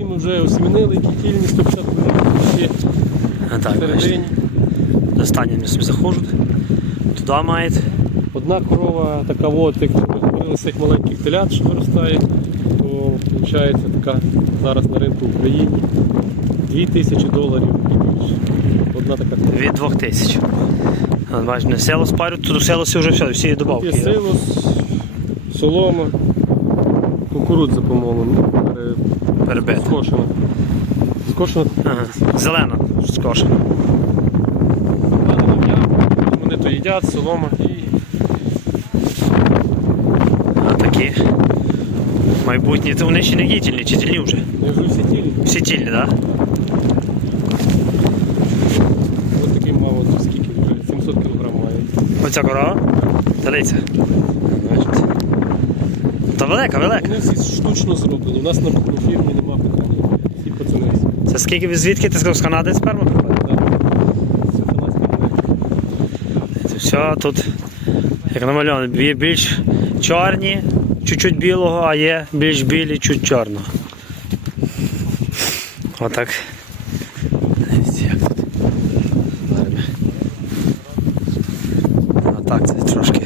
які ми вже осімінили, які кільні 150 кг ще всередині. останні вони собі заходять. Туди мають. Одна корова така от, як ми говорили з цих маленьких телят, що виростає, то виходить така зараз на ринку в Україні 2000 доларів і більше. Одна така корова. Від 2000. От Бачите, село спарюють, тут у селосі вже все, всі Є добавки. є. силос, солома, кукурудза помолена, пере- Перебито. скошена. Скошена Ага. Зелена скошена. кукурудза. Вони то їдять, солома і А такі майбутні. То вони ще не дітельні, чи тільні вже? не вже всі тілі. Всі тільні, так? Да? Ось такий мав от скільки вже 700 кг має. Оця корова? Бачите. Та велика, велика. Вони всі штучно зроблені. У нас на, фірмі пацани. Це скільки ви звідки ти сказав з Канади сперма? Так. Це все тут як намальовано. Є більш чорні, чуть-чуть білого, а є більш білі, чуть чорного. Отак. Отак це трошки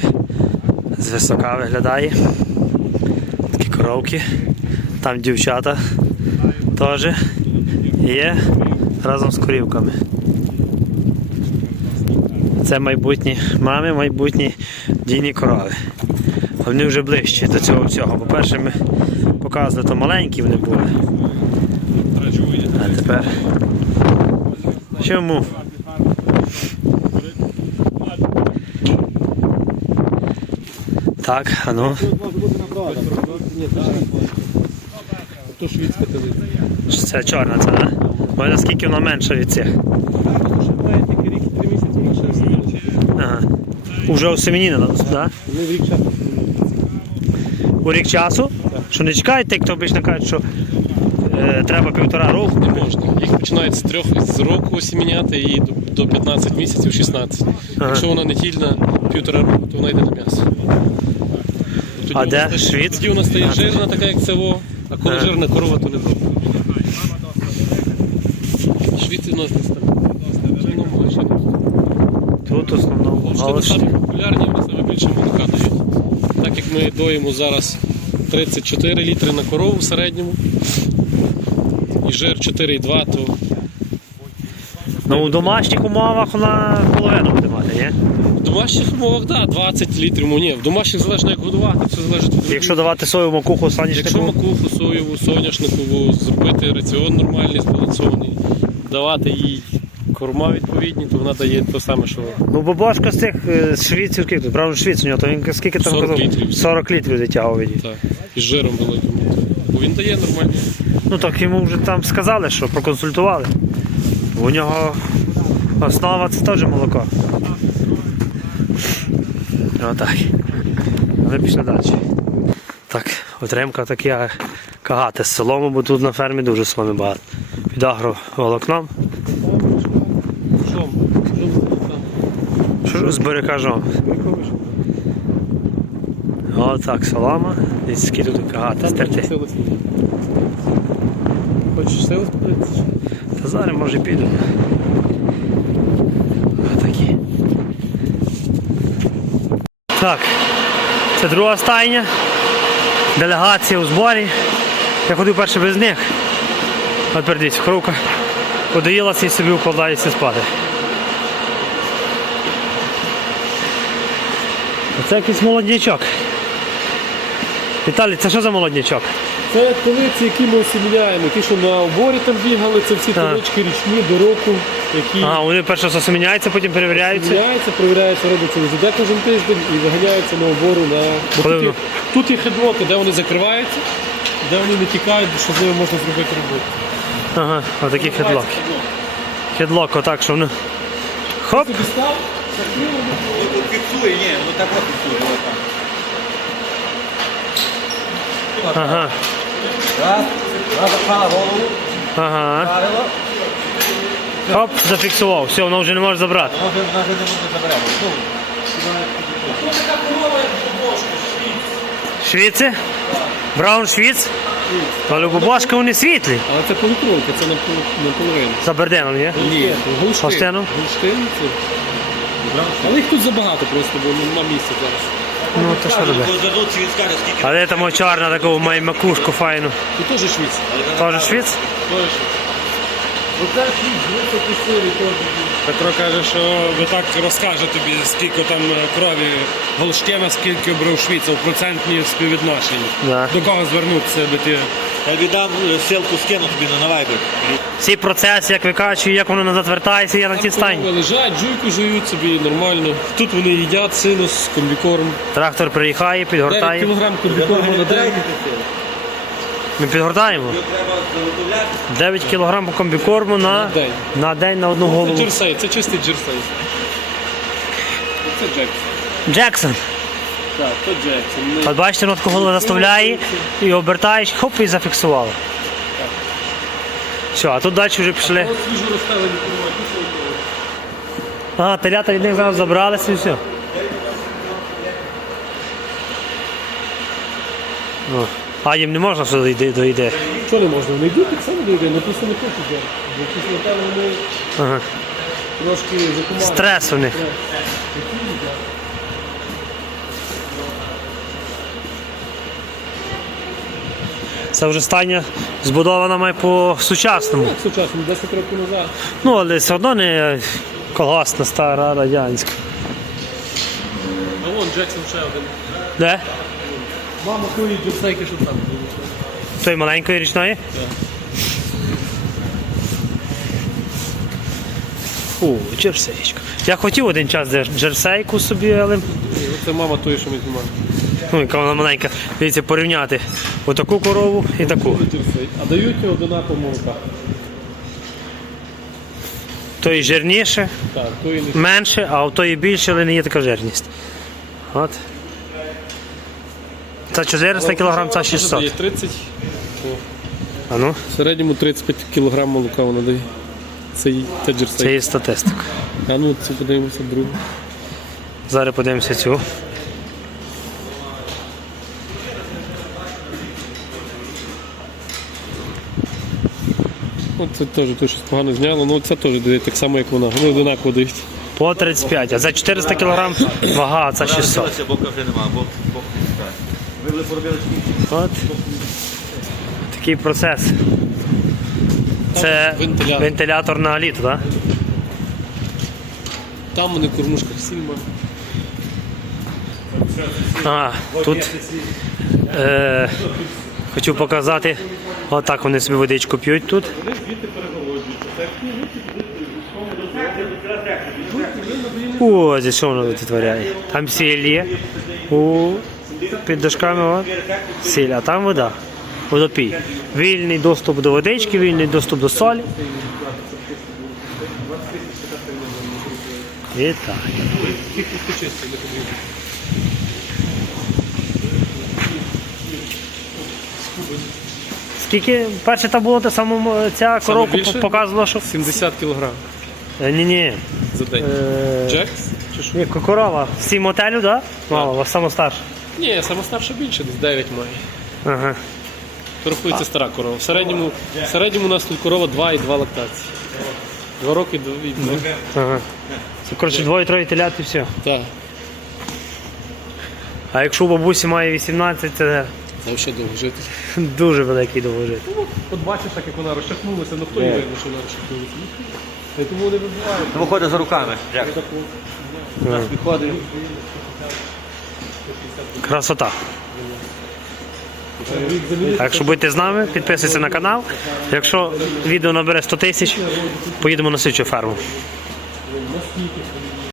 звисока виглядає. Такі коровки. Там дівчата теж є разом з корівками. Це майбутні мами, майбутні дійні корови. Вони вже ближчі до цього всього. По-перше, ми показували, то маленькі вони були. А тепер. Чому? Так, а ну. То швидська телиця. Це чорна, це, да? Бо наскільки вона менша від цих. Ще має тільки рік і три місяці ще. Ага. Уже осемініна, да? Вони в рік часу. У рік часу, що не чекають, тих, хто обично кажуть, що е, треба півтора року. Не можна. Їх починають з трьох з року осіміняти і до, до 15 місяців 16. Ага. Якщо вона не тільна півтора року, то вона йде на м'ясо. Тоді А вона де стає- швид? Тоді вона стає жирна, така як цево, а коли жирна корова, то не добре. Швіці в нас не ставить. Чорномога ще не Тут Що голос. самі популярні, вони саме більше молока дають. Так як ми доїмо зараз 34 літри на корову в середньому. І жир 4,2, то Ну, у домашніх умовах вона половину буде мати, ні? В домашніх умовах да, 20 літрів. Ні, в домашніх залежно як годувати, все залежить від Якщо давати соєву макуху Якщо макуху, соєву, соняшникову, зробити раціон нормальний, збалансований, давати їй корма відповідні, то вона дає те саме, що ну бабашка з цих е, з швіців, тут, правда, швіц у нього, то він скільки там 40 літрів. 40 літрів від. так, із жиром великим. Бо він дає нормально. Ну так йому вже там сказали, що проконсультували. У нього основа це теж молоко. Отак. Ми пішли далі. Так, отримка така кагати з солому, бо тут на фермі дуже соломи багато. Під агроволокном. Що? Що ж з? Отак, солома. І скільки тут кагати стерти. Хочеш сили подивитися? Та зараз може піду. Отакі. Так, це друга стайня. Делегація у зборі. Я ходив перше без них. От передивіться, коровка подоїлася і собі укладається спати. Це якийсь молоднячок. Віталій, це що за молоднячок? Це телиці, які ми осіміняємо. Ті, що на оборі там бігали, це всі Так. телички річні до року, які А, вони перше засуміняються, потім перевіряються. Міняється, перевіряється, робиться УЗД кожен тиждень і виганяється на обору на. Бо тут, є, воно? тут є хедлоки, де вони закриваються, де вони не тікають, що з ними можна зробити роботу. Ага, отакі хедлоки. Хедлок, отак, що вони. Хоп! Тобі став, закрив, фіксує, ні, ну так от фіксує. Ага, Раз, запхала голову, ага. вдарила, Хоп, зафіксував. Все, воно вже не може забрати. вона вже вона вже не буде забирати. Ну, Швіці? Браун швіц? Але бабашки вони світлі. Але це полукровка, це напол- наполовину. За Берденом, ні? Ні, гулштин. Гулштин це. Але їх тут забагато просто, бо нема місця зараз. Ну, то що робити? Дадуть світ скільки. Але там чорна таку має макушку файну. І теж швіц. Теж швіц? Теж. Оце швіц, писливий теж. Петро каже, що ви так розкаже тобі, скільки там е, крові Голштена, скільки обрав Швіця у процентній співвідношенні. Да. До кого звернутися, аби ти Я віддам е, ссылку скину тобі на Viber. Цей процес, як викачує, як воно назад вертається, я на тій стані. Лежать, жуйку жують собі нормально. Тут вони їдять синус, комбікорм. Трактор приїхає, 9 підгортає. кілограм комбікорму на день. Ми підгортаємо. 9 кг комбікорму на, день. на день на одну Це голову. джерсей, це чистий джерсей. Це Джексон. Джексон. Так, то Джексон. От бачите, воно таку голову заставляє і обертаєш, хоп, і зафіксувало. Все, а тут далі вже пішли. Ага, телята від них зараз забралися і все. О, А їм не можна дойде. дойде. Що не можна? Не йдуть, так само не йде, ну просто не хочуть йде. Бо після того вони Ага. трошки закумали. Стрес у них. Це вже стання збудована має по сучасному. Так, сучасно, 10 років назад. Ну, але все одно не колгосна стара радянська. А вон Джексон ще один. Де? Мама кує джерсейки, що там. Той маленької річної? Фу, джерсейчка. Я хотів один час джерсейку собі, але Це мама тої, що ми знімаємо. ну, яка вона маленька. Дивіться, порівняти отаку корову і таку. А дають одинаково молока. Жирніше, Так, тої не менше, а у тої більше, але не є така жирність. От. Це 400 кг, це 600. Дає 30. А ну, В середньому 35 кг молока вона дає. Це, це це є статистика. А ну це подивимося другу. Зараз подивимося цю. Ну, це теж то щось погано зняло, ну це теж дає так само, як вона. Вони одинаково дають. По 35, а за 400 кг вага, а це 600. Залишилося, бока вже нема, бо скільки? От. Такий процес. Це Вентилятор. вентилятор на літо, так? Там вони в кормушках сільма. А, тут е, хочу показати. Отак вони собі водичку п'ють тут. Ось що воно витворяє. Там сіль є. У, під дошками от, сіль, а там вода. Водопій. Вільний доступ до водички, вільний доступ до солі. І так. Скільки перше там було те саме ця коробка більше? показувала, що. 70 кг Ні, ні. за день. Е, Джекс? Чи що? Ні, корова. Всі мотелю, так? Да? Мало, а саме старша. Ні, саме старша більше, десь 9 має. Ага. Рахується стара корова. В середньому, в середньому у нас тут корова 2 і 2 лактації. Два роки і два. ага. Це коротше двоє-троє телят і все. Так, А якщо у бабусі має 18, це це ще довго жити. дуже великий довгожит. От бачиш, так як вона розчахнулася, ну хто її видно, що вона розчахнулася? І тому не вибиває. Ну, Виходить за руками. Як? Виходить. Красота. Так що будьте з нами, підписуйтесь на канал. Якщо відео набере 100 тисяч, поїдемо на слідчу ферму. Наскільки